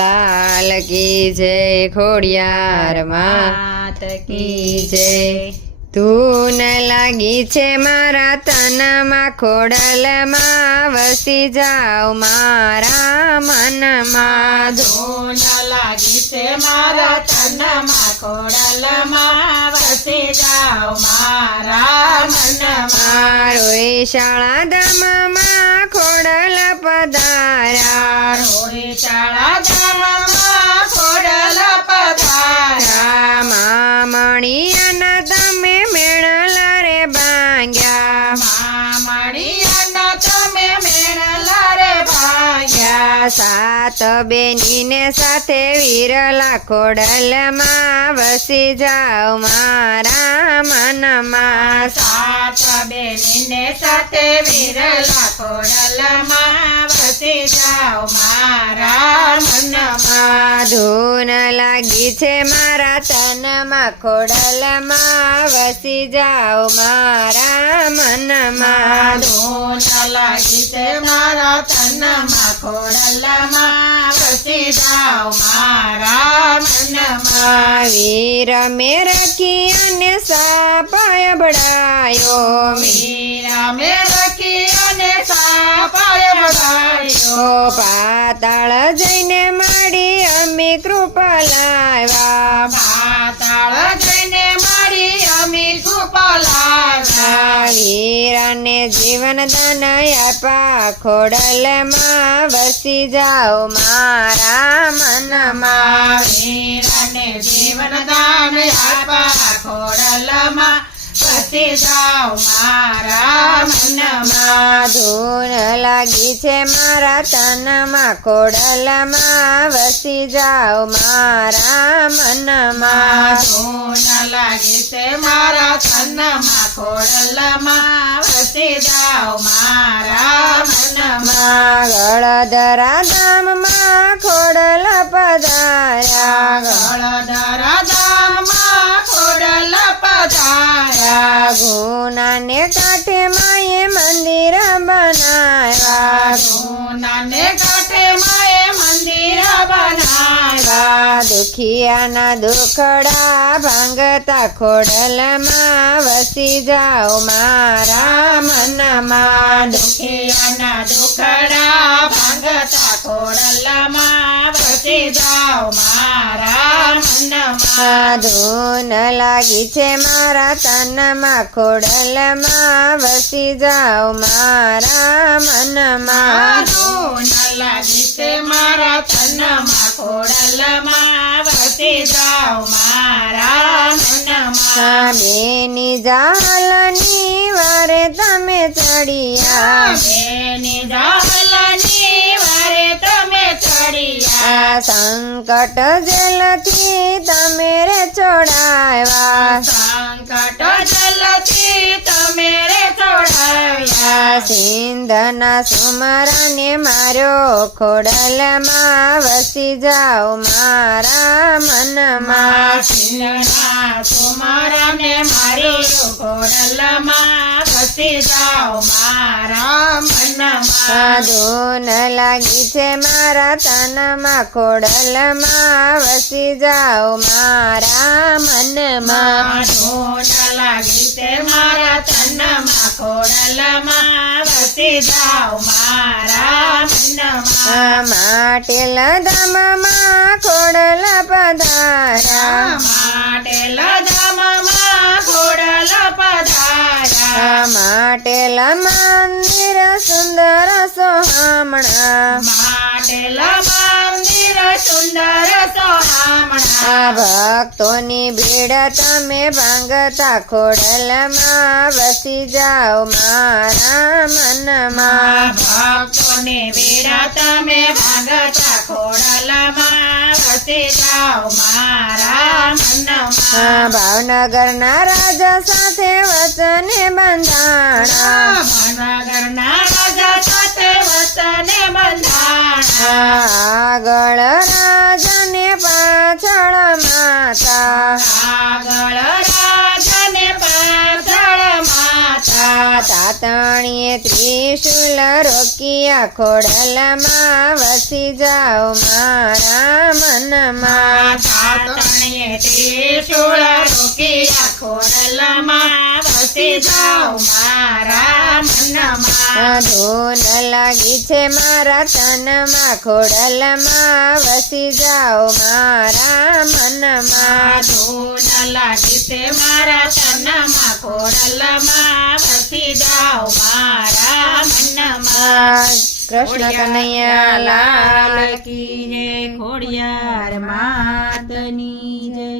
લાલ કી જય ખોડિયાર માત કી જય. ધૂન લાગી છે મારા તનમાં, ખોડલમાં વસી જાઓ મારા મનમાં. ધૂન લાગી છે મારા તનમાં, ખોડલમાં વસી જાઓ મારા મનમાં. એ શાળા ધામમાં ગામમાં ખોડલ પધાર્યા મામણિયાના સાત બેનીને સાથે વીરલા ખોડલમાં વસી જાઓ મારા મનમાં સાત બેનીને સાથે વિરલા ખોડલમાં વસી જાઓ મારા ધૂન લાગી છે મારા તનમાં. ખોડલમાં વસી જાઓ મારા મનમાં. ધૂન લાગી છે મારા તનમાં. ખોડલમાં વસી જાઓ મારા મનમાં. વીર મે રખી અને સાપાય બડાયો વીર મે રખી અને ઓ પાતાળ જઈને માડી અમે કૃપા લાવ્યા. પાતાળ જઈને માડી અમે કૃપા વીરને જીવન દાન આપા ખોડલમાં વસી જાઓ મારા મનમાં. વીરાને જીવન દાન આપા ખોડલમાં વસી જાઓ મારા મનમાં. ધૂન લાગી છે મારા તનમાં ખોડલમાં વસી જાઓ મારા મનમાં. ધૂન લાગી છે મારા તનમાં ખોડલમાં વસી જાઓ મારા મનમાં. ગળદરા ધામમાં ખોડલ પધાર્યા. ગળદરા ધામમાં ખોડલ પધાર્યા ગુનાને કાંઠે માએ મંદિર બનાવ્યા સોનાને કાંઠે માએ મંદિર બનાવ્યા દુખિયાના દુખડા ભાંગતા ખોડલમાં વસી જાઓ મારા મનમાં દુખિયાના દુખડા ભાંગતા ખોડલમાં વસી જાઓ મારા મનમાં ધૂન લાગી છે મારા તનમાં ખોડલમાં વસી જાઓ મારા મનમાં. ધૂન લાગી છે મારા તનમાં ખોડલમાં વસી જાઓ મારા મનમાં. બેની જાલની વારે તમે ચડિયા બેની ડાલની આ સંકટ જલથી તમે રે છોડાવ્યા સંકટ જલથી તમે રે છોડાવ્યા સિંધના સુમરાને માર્યો ખોડલમાં વસી જાઓ મારા મનમાં. સિંધના સુમારાને મારી ઘોડલમાં વસી જાઓ મારા મનમાં ધૂન લાગી છે મારા તનમાં ખોડલમાં વસી જાઓ મારા મનમાં. ધૂન લાગી છે મારા તનમાં ખોડલમાં વસી જાઓ મારા મનમાં. માટે લધામમાં ખોડલ પધારા. માટે લગામમાં ઘોડલ પધાર્યા માટે મંદિર સુંદર સોહામણા. માટેલ મંદિર સુંદર સોહામણા. ભક્તોની ભીડ તમે ભાંગતા ખોડલમાં વસી જાઓ મારા મનમાં. ભક્તોની ભીડ તમે ભાંગતા ખોડલમાં ભાવનગરના રાજા સાથે વચને બંધાણા ભાવનગરના રાજા સાથે વસને બંધાણા આગળ રાજાને પાછળ માતા આગળ તાતણીએ ત્રિશુલ રોકિયા ખોડલમાં વસી જાઓ મારા મનમાં. તાતણીએ ત્રિશુલ રોકિયા ખોડલમાં વસી જાઓ મારા મનમાં. ધૂન લાગી છે મારા તનમાં ખોડલમાં વસી જાઓ મારા મનમાં. ધૂન લાગી છે મારા તનમાં ખોડલમાં વસી જાઓ મારા મનમાં કૃષ્ણ કનૈયા લાલ કી જય. ખોડિયાર માતની જય.